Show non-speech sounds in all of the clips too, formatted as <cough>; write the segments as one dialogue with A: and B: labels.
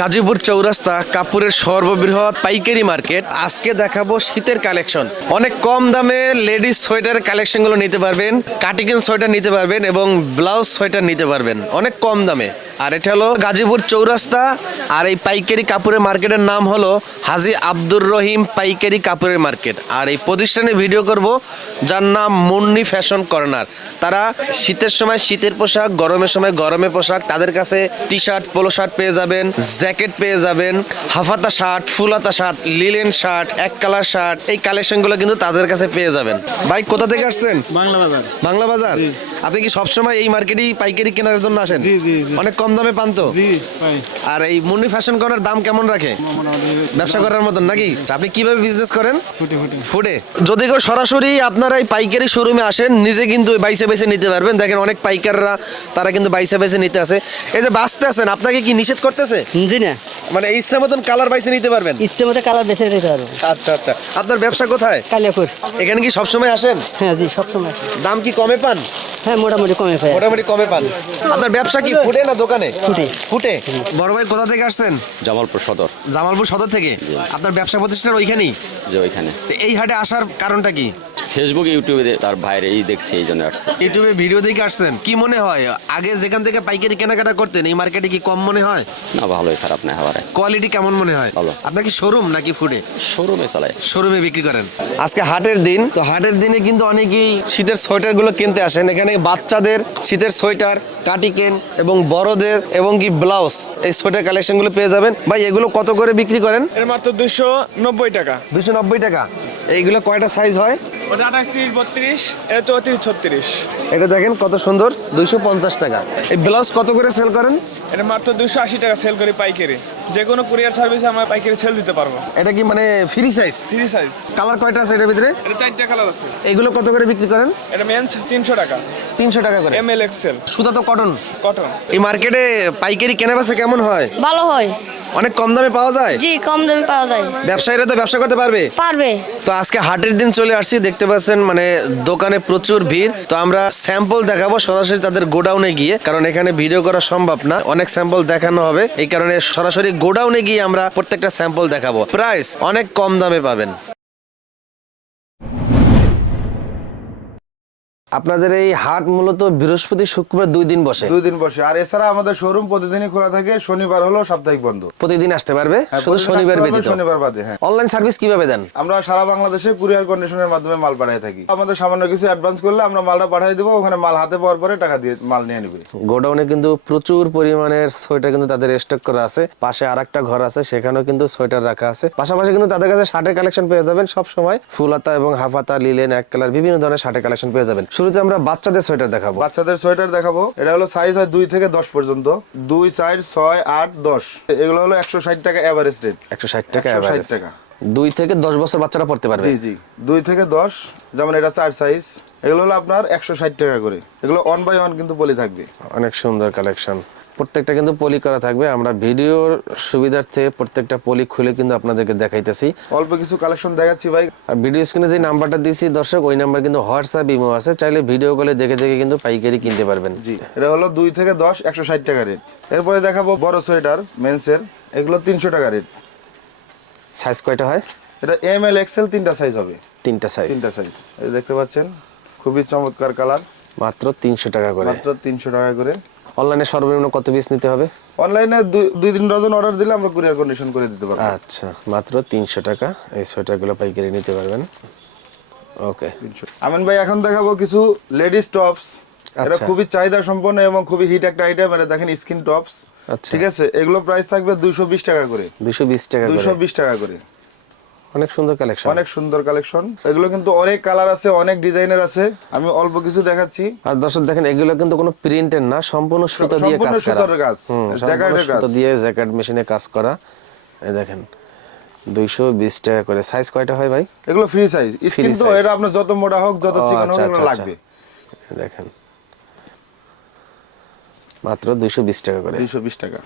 A: গাজীপুর চৌরাস্তা, কাপুরের সর্ববৃহৎ পাইকারি মার্কেট। আজকে দেখাবো শীতের কালেকশন। অনেক কম দামে লেডিস সোয়েটারের কালেকশনগুলো নিতে পারবেন কাটিকেন সোয়েটার নিতে পারবেন এবং ব্লাউজ সোয়েটার নিতে পারবেন। অনেক কম দামে। আর এটা হলো গাজীপুর চৌরাস্তা আর এই পাইকারি কাপড়ের মার্কেটের নাম হলো হাজি আব্দুর রহিম পাইকারি কাপড়ের মার্কেট। আর এই প্রতিষ্ঠানে ভিডিও করব যার নাম মুন্নি ফ্যাশন কর্নার। তারা শীতের সময় শীতের পোশাক গরমের সময় গরমের পোশাক তাদের কাছে টি শার্ট পোলো শার্ট পেয়ে যাবেন জ্যাকেট পেয়ে যাবেন হাফাতা শার্ট ফুলাতা শার্ট লিলেন শার্ট এক কালার শার্ট এই কালেকশনগুলো কিন্তু তাদের কাছে পেয়ে যাবেন। ভাই কোথা থেকে আসছেন?
B: বাংলা বাজার।
A: বাংলা বাজার? আপনি কি সবসময় এই মার্কেটেই পাইকারি কেনার জন্য আসেন?
B: জি, জি।
A: অনেক কম দামে পান তো?
B: জি ভাই
A: আর এই মুন্নি ফ্যাশন কর্নার দাম কেমন রাখে? ব্যবসা করার মতন নাকি? আপনি কীভাবে বিজনেস করেন?
B: ফুটে
A: যদি কেউ সরাসরি আপনারা এই পাইকারি শোরুমে আসেন নিজে কিন্তু বাইসে বাইসে নিতে পারবেন। দেখেন অনেক পাইকাররা তারা কিন্তু বাইসে বাইসে নিতে আসে। এই যে বাঁচতে আছেন আপনাকে কি নিষেধ করতেছে?
C: জি না।
A: মানে ইচ্ছা মতন কালার বাইসে নিতে পারবেন?
C: ইচ্ছে মতো কালার বেছে নিতে পারব।
A: আচ্ছা আচ্ছা। আপনার ব্যবসা কোথায়?
C: কালিয়াপুর।
A: এখানে কি সবসময় আসেন?
C: হ্যাঁ জি সবসময়
A: দাম কি কমে পান?
C: হ্যাঁ মোটামুটি কমে পাই
A: মোটামুটি কমে পান। আপনার ব্যবসা কি? ফুটে না দোকানে?
C: ফুটে।
A: ফুটে। বড় ভাই কোথা থেকে আসছেন?
D: জামালপুর সদর।
A: জামালপুর সদর থেকে? আপনার ব্যবসা প্রতিষ্ঠান ওইখানেই?
D: যে ওইখানে।
A: তো এই হাটে আসার কারণটা কি?
D: ফেসবুক ইউটিউবে তার বাইরে এই দেখছি এই জন্য আসছে।
A: ইউটিউবে ভিডিও দেখে আসছেন? কি মনে হয়? আগে যেখান থেকে পাইকারি কেনাকাটা করতেন এই মার্কেটে কি কম মনে হয়?
D: না ভালোই খারাপ না হওয়ার
A: কোয়ালিটি কেমন মনে হয়?
D: ভালো।
A: আপনার কি শোরুম নাকি ফুডে
D: শোরুমে চালায়।
A: শোরুমে বিক্রি করেন। আজকে হাটের দিন। তো হাটের দিনে কিন্তু অনেকেই শীতের সোয়েটারগুলো কিনতে আসেন। এখানে বাচ্চাদের শীতের সোয়েটার কাটিকেন এবং বড়দের এবং কি ব্লাউজ এই সোয়েটার কালেকশনগুলো পেয়ে যাবেন। ভাই এগুলো কত করে বিক্রি করেন?
B: এর মাত্র দুশো নব্বই টাকা।
A: দুশো নব্বই টাকা। এইগুলো কয়টা সাইজ হয়?
B: ওটা আঠাশ তিরিশ বত্রিশ এটা চৌত্রিশ ছত্রিশ।
A: এটা দেখেন কত সুন্দর দুইশো পঞ্চাশ টাকা। এই ব্লাউজ কত করে সেল করেন?
B: এটা মাত্র দুশো আশি টাকা সেল করি পাইকারি। যে কোনো কুরিয়ার সার্ভিসে আমরা পাইকারি সেল দিতে পারব।
A: এটা কি মানে free size
B: three size
A: colour কয়টা আছে এটার ভিতরে?
B: এটা চারটা কালার আছে।
A: এগুলো কত করে বিক্রি করেন?
B: এটা মেন্স তিনশো টাকা।
A: তিনশো টাকা করে।
B: এম এল এক্সেল
A: সুতা তো কটন
B: কটন
A: এই মার্কেটে পাইকারি কেনা বেচা কেমন হয়?
E: ভালো হয়।
A: অনেক কম দামে পাওয়া যায়?
E: জি কম দামে পাওয়া যায়।
A: ব্যবসায়ীরা তো ব্যবসা করতে পারবে?
E: পারবে।
A: তো আজকে হাটের দিন চলে আসছি দেখতে পাচ্ছেন মানে দোকানে প্রচুর ভিড়। তো আমরা স্যাম্পল দেখাবো সরাসরি তাদের গোডাউনে গিয়ে কারণ এখানে ভিডিও করা সম্ভব না। অনেক স্যাম্পল দেখানো হবে। এই কারণে সরাসরি গোডাউনে গিয়ে আমরা প্রত্যেকটা স্যাম্পল দেখাবো। প্রাইস অনেক কম দামে পাবেন। আপনাদের এই হাট মূলত বৃহস্পতি শুক্রবার দুই দিন বসে।
F: দুই দিন বসে। আর এছাড়া আমাদের শোরুম প্রতিদিনই খোলা থাকে শনিবার হলো সাপ্তাহিক বন্ধ।
A: প্রতিদিন আসতে পারবে?
F: হ্যাঁ,
A: শুধু শনিবার ব্যতীত।
F: শনিবার বাদে হ্যাঁ।
A: অনলাইন সার্ভিস কীভাবে দেন?
F: আমরা সারা বাংলাদেশে কুরিয়ার কন্ডিশনের মাধ্যমে মাল পাঠিয়ে থাকি। আমাদের সামান্য কিছু অ্যাডভান্স করলে আমরা মালটা পাঠিয়ে দেবো ওখানে মাল হাতে পাওয়ার পরে টাকা দিয়ে মাল নিয়ে নিবে।
A: গোডাউনে কিন্তু প্রচুর পরিমাণের সোয়েটার কিন্তু তাদের স্টক করা আছে। পাশে আর একটা ঘর আছে সেখানেও কিন্তু সোয়েটার রাখা আছে। পাশাপাশি কিন্তু তাদের কাছে শার্টের কালেকশন পেয়ে যাবেন সব সময় ফুলাতা এবং হাফ হাফাতা লিলেন এক কালার বিভিন্ন ধরনের শার্টের কালেকশন পেয়ে যাবেন। শুরুতে আমরা বাচ্চাদের সোয়েটার দেখাবো।
F: বাচ্চাদের সোয়েটার দেখাবো। এটা হলো সাইজ হয় দুই থেকে দশ পর্যন্ত। দুই সাইজ ছয় আট দশ। এগুলো হলো একশো ষাট টাকা অ্যাভারেজ রেট
A: একশো ষাট টাকা
F: 160
A: average।
F: টাকা।
A: দুই থেকে দশ বছর বাচ্চারা পড়তে পারবে।
F: জি জি। দুই থেকে দশ যেমন এটা চার সাইজ এগুলো হলো আপনার একশো ষাট টাকা করে। এগুলো অন বাই ওয়ান কিন্তু বলে থাকবে।
A: অনেক সুন্দর কালেকশন প্রত্যেকটা কিন্তু পলি করা থাকবে। আমরা ভিডিওর সুবিধার্থে প্রত্যেকটা পলি খুলে কিন্তু আপনাদেরকে দেখাইতেছি।
F: অল্প কিছু কালেকশন দেখাচ্ছি ভাই।
A: আর ভিডিও স্ক্রিনে যে নাম্বারটা দিয়েছি দর্শক ওই নাম্বার কিন্তু হোয়াটসঅ্যাপ ইমো আছে। চাইলে ভিডিও কলে দেখে দেখে কিন্তু পাইকারি কিনতে পারবেন।
F: জি এটা হলো দুই থেকে দশ একশো ষাট টাকা রেট এরপরে দেখাবো বড় সোয়েটার মেন্সের এগুলো তিনশো টাকা রেট
A: সাইজ কয়টা হয়?
F: এটা এম এল এক্সেল তিনটা সাইজ হবে।
A: তিনটা সাইজ
F: তিনটা সাইজ এই দেখতে পাচ্ছেন খুবই চমৎকার কালার
A: মাত্র তিনশো টাকা করে।
F: মাত্র তিনশো টাকা করে।
A: অনলাইনে সর্বনিম্ন কত পিস নিতে হবে?
F: অনলাইনে দুই তিন ডজন অর্ডার দিলে আমরা কুরিয়ার কন্ডিশন করে দিতে পারব।
A: আচ্ছা মাত্র তিনশো টাকা। এই সোয়েটারগুলো পাইকারি নিতে পারবেন। ওকে
F: আমিন ভাই এখন দেখাবো কিছু লেডিস টপস এটা। খুবই চাহিদা সম্পন্ন এবং খুবই হিট একটা আইটেম এটা দেখেন স্কিন টপস
A: আচ্ছা।
F: ঠিক আছে? এগুলো প্রাইস থাকবে দুইশো বিশ টাকা করে।
A: দুশো বিশ টাকা
F: দুইশো বিশ টাকা করে।
A: অনেক সুন্দর কালেকশন
F: অনেক সুন্দর কালেকশন এগুলো কিন্তু অনেক কালার আছে অনেক ডিজাইনের আছে। আমি অল্প কিছু দেখাচ্ছি।
A: আর দর্শক দেখেন এগুলো কিন্তু কোনো প্রিন্টের না সম্পূর্ণ সুতো দিয়ে কাজ করা।
F: কাজ, জ্যাকেটের
A: সম্পূর্ণ সুতো দিয়ে জ্যাকেট মেশিনে কাজ করা। এই দেখেন টাকা করে। সাইজ কয়টা হয় ভাই?
F: এগুলো ফ্রি সাইজ স্কিন তো এটা আপনার যত মোটা হোক যত চিকন হোক এগুলো লাগবে।
A: দেখেন মাত্র দুইশো বিশ টাকা করে।
F: দুইশো বিশ টাকা।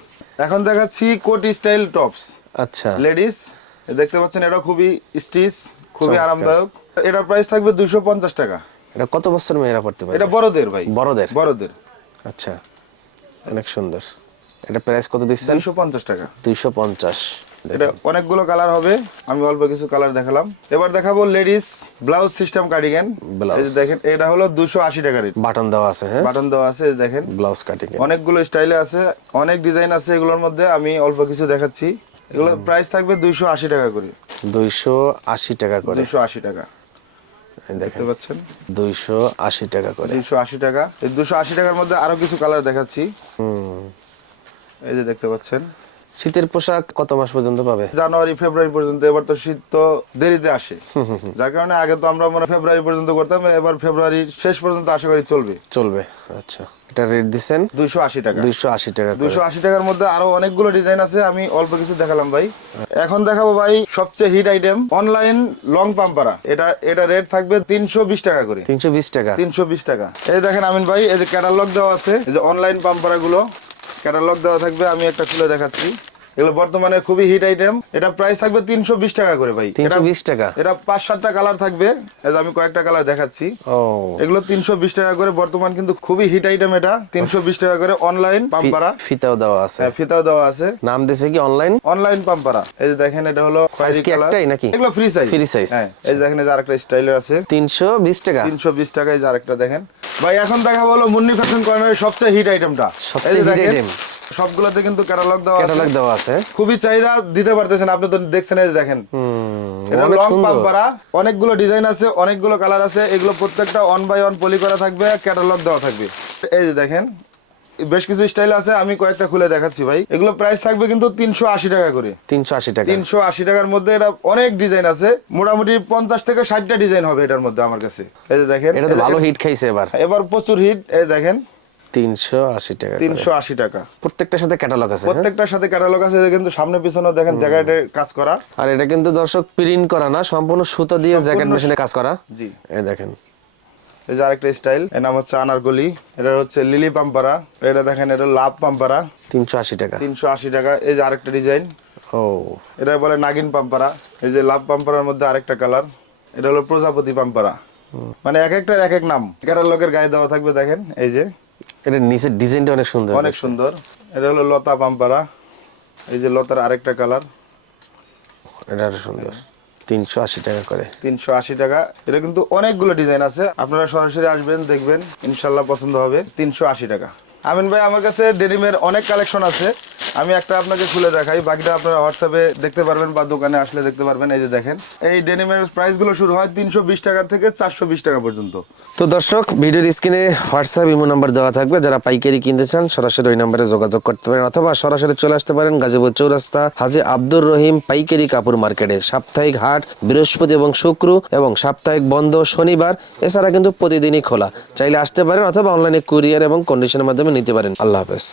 F: এখন দেখাচ্ছি কোটি স্টাইল টপস
A: আচ্ছা।
F: লেডিস দেখতে পাচ্ছেন এটা খুবই স্টিচ খুবই আরামদায়ক। এটার প্রাইস থাকবে দুইশো পঞ্চাশ টাকা।
A: এটা কত বছর মেয়েরা পড়তে পারে?
F: এটা বড়দের ভাই।
A: বড়দের?
F: বড়দের।
A: আচ্ছা অনেক সুন্দর। এটা প্রাইস কত দিচ্ছেন?
F: দুইশো পঞ্চাশ টাকা।
A: দুইশো পঞ্চাশ।
F: এটা অনেকগুলো কালার হবে আমি অল্প কিছু কালার দেখালাম। এবার দেখাবো লেডিস ব্লাউজ সিস্টেম কার্ডিগান যে দেখেন এটা হলো দুশো আশি টাকা রেট
A: বাটন দেওয়া আছে হ্যাঁ?
F: বাটন দেওয়া আছে দেখেন।
A: ব্লাউজ কাটিং
F: অনেকগুলো স্টাইলে আছে অনেক ডিজাইন আছে এগুলোর মধ্যে আমি অল্প কিছু দেখাচ্ছি। এগুলো প্রাইস থাকবে দুইশো আশি টাকা করে।
A: দুইশো আশি টাকা করে।
F: দুইশো আশি টাকা। দেখতে পাচ্ছেন?
A: দুইশো আশি টাকা করে।
F: দুইশো আশি টাকা। এই দুশো আশি টাকার মধ্যে আরও কিছু কালার দেখাচ্ছি। এই যে দেখতে পাচ্ছেন?
A: শীতের পোশাক কত মাস পর্যন্ত পাবে?
F: জানুয়ারি ফেব্রুয়ারি পর্যন্ত এবার তো শীত তো দেরিতে আসে। <laughs> যার কারণে আগে তো আমরা মনে ফেব্রুয়ারি পর্যন্ত করতাম এবার ফেব্রুয়ারি শেষ পর্যন্ত আশা করি চলবে।
A: চলবে আচ্ছা। এটা রেট দিচ্ছেন
F: দুইশো আশি টাকা।
A: দুইশো আশি টাকা
F: দুশো আশি টাকার মধ্যে আরও অনেকগুলো ডিজাইন আছে আমি অল্প কিছু দেখালাম ভাই। এখন দেখাবো ভাই সবচেয়ে হিট আইটেম অনলাইন লং পাম্পারা এটা এটা রেট থাকবে তিনশো বিশ টাকা করে।
A: তিনশো বিশ টাকা।
F: তিনশো বিশ টাকা। এই দেখেন আমিন ভাই এই যে ক্যাটালগ দেওয়া আছে এই যে অনলাইন পাম্পারা গুলো। ক্যাটালগ দেওয়া থাকবে আমি একটা খুলে দেখাচ্ছি। এগুলো বর্তমানে খুবই হিট আইটেম এটা প্রাইস থাকবে তিনশো বিশ টাকা করে ভাই।
A: তিনশো বিশ টাকা?
F: এটা পাঁচ সাতটা কালার থাকবে। আমি কয়েকটা কালার দেখাচ্ছি। এগুলো তিনশো বিশ টাকা করে বর্তমান কিন্তু খুবই হিট আইটেম এটা। তিনশো বিশ টাকা করে অনলাইন পাম্পারা।
A: ফিতাও দেওয়া আছে।
F: হ্যাঁ, ফিতাও দেওয়া আছে।
A: নাম দিছে কি অনলাইন
F: অনলাইন পাম্পারা। এই যে দেখেন এটা হলো
A: কি একটাই নাকি?
F: এগুলো ফ্রি সাইজ
A: size।
F: হ্যাঁ এই যে দেখেন যে আরেকটা স্টাইলের আছে।
A: তিনশো বিশ টাকা?
F: তিনশো বিশ টাকায় যে আরেকটা দেখেন। ভাই এখন দেখা হলো মুন্নি ফ্যাশন কর্নারের সবচেয়ে হিট আইটেমটা
A: সবচেয়ে hit item।
F: সবগুলোতে কিন্তু ক্যাটালগ দেওয়া আছে।
A: ক্যাটালগ দেওয়া আছে।
F: খুবই চাহিদা দিতে পারতেছেন আপনি তো দেখছেন এই দেখেন। এটা
A: অনেক
F: লং। পাম্পারা অনেকগুলো ডিজাইন আছে অনেকগুলো কালার আছে এগুলো প্রত্যেকটা ওয়ান বাই ওয়ান পলি করা থাকবে ক্যাটালগ দেওয়া থাকবে। এই যে দেখেন বেশ কিছু স্টাইল আছে আমি কয়েকটা খুলে দেখাচ্ছি ভাই। এগুলো প্রাইস থাকবে কিন্তু তিনশো আশি টাকা করে।
A: তিনশো আশি টাকা।
F: তিনশো আশি টাকার মধ্যে এটা অনেক ডিজাইন আছে মোটামুটি পঞ্চাশ থেকে ষাটটা ডিজাইন হবে এটার মধ্যে আমার কাছে। এই যে দেখেন
A: এটা তো ভালো হিট খাইছে এবার।
F: এবার প্রচুর হিট এই দেখেন।
A: তিনশো আশি টাকা
F: তিনশো আশি টাকা।
A: প্রত্যেকটার সাথে ক্যাটালগ আছে হ্যাঁ?
F: প্রত্যেকটার সাথে ক্যাটালগ আছে কিন্তু সামনে পিছনে দেখেন জায়গাটা কাজ করা।
A: আর এটা কিন্তু দর্শক প্রিন্ট করা না সম্পূর্ণ সুতা দিয়ে জ্যাকেট মেশিনে কাজ করা।
F: জি।
A: এই দেখেন।
F: এই যে আরেকটা স্টাইল এর নাম হচ্ছে আনারকলি এটা হচ্ছে লিলি পাম্পারা এটা দেখেন এটা লাভ পাম্পারা
A: তিনশো আশি টাকা।
F: তিনশো আশি টাকা এই যে আরেকটা ডিজাইন
A: ও।
F: এটা বলে নাগিন পাম্পারা এই যে লাভ পাম্পারার মধ্যে আরেকটা কালার এটা হলো প্রজাপতি পাম্পারা মানে এক একটার এক এক নাম। ক্যাটালগের গায়ে দেওয়া থাকবে দেখেন এই যে।
A: এটা নিচের ডিজাইনটা অনেক সুন্দর
F: অনেক সুন্দর। এটা হলো লতা পাম্পারা। এই যে লতার আরেকটা কালার।
A: এটা আরও সুন্দর। তিনশো আশি টাকা করে।
F: তিনশো আশি টাকা। এটা কিন্তু অনেকগুলো ডিজাইন আছে। আপনারা সরাসরি আসবেন দেখবেন। ইনশাল্লাহ পছন্দ হবে। তিনশো আশি টাকা। আমিন ভাই আমার কাছে ডেনিমের অনেক কালেকশন আছে। আমি একটা আপনাকে খুলে দেখাই, বাকিটা আপনারা হোয়াটসঅ্যাপে দেখতে পারবেন বা দোকানে আসলে দেখতে পারবেন। এই যে দেখেন, এই ডেনিমের প্রাইসগুলো শুরু হয় তিনশো বিশ টাকা থেকে চারশো বিশ টাকা পর্যন্ত।
A: তো দর্শক, ভিডিওর স্ক্রিনে হোয়াটসঅ্যাপ ইমো নাম্বার দেওয়া থাকবে। যারা পাইকারি কিনতে চান, সরাসরি ওই নাম্বারে যোগাযোগ করতে পারেন, অথবা সরাসরি চলে আসতে পারেন গাজীপুর চৌরাস্তা, হাজি আব্দুর রহিম পাইকারি কাপড় মার্কেটে সাপ্তাহিক হাট, বৃহস্পতি এবং শুক্র এবং সাপ্তাহিক বন্ধ শনিবার, এছাড়া কিন্তু প্রতিদিনই খোলা। চাইলে আসতে পারেন অথবা অনলাইনে কুরিয়ার এবং কন্ডিশনের মাধ্যমে নিতে পারেন। আল্লাহ হাফেজ।